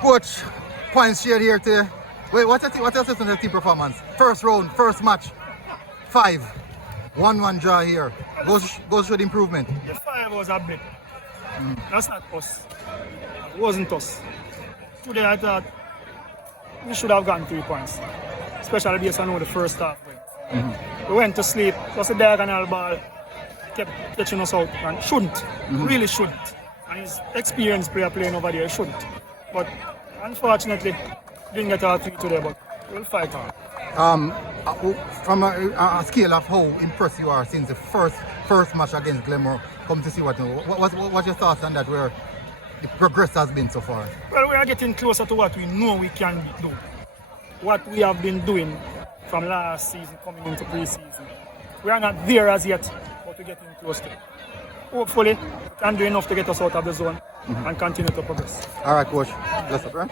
Coach, points shared here today. Wait, what's your team performance? First round, first match, 5. 1-1 draw here. Goes show the improvement. The 5 was a bit. That's not us. It wasn't us. Today I thought we should have gotten 3 points. Especially based on how the first half went. We went to sleep. It was a diagonal ball. Kept catching us out. And shouldn't. Really shouldn't. And his experienced player playing over there shouldn't. But unfortunately, didn't get our 3 today, but we'll fight on. From a scale of how impressed you are since the first match against Glenmuir, come to see what's your thoughts on that, where the progress has been so far? Well, we are getting closer to what we know we can do. What we have been doing from last season coming into pre-season. We are not there as yet, but we're getting close to it. Hopefully, we can do enough to get us out of the zone and continue to progress. All right, Coach. Bless up, right?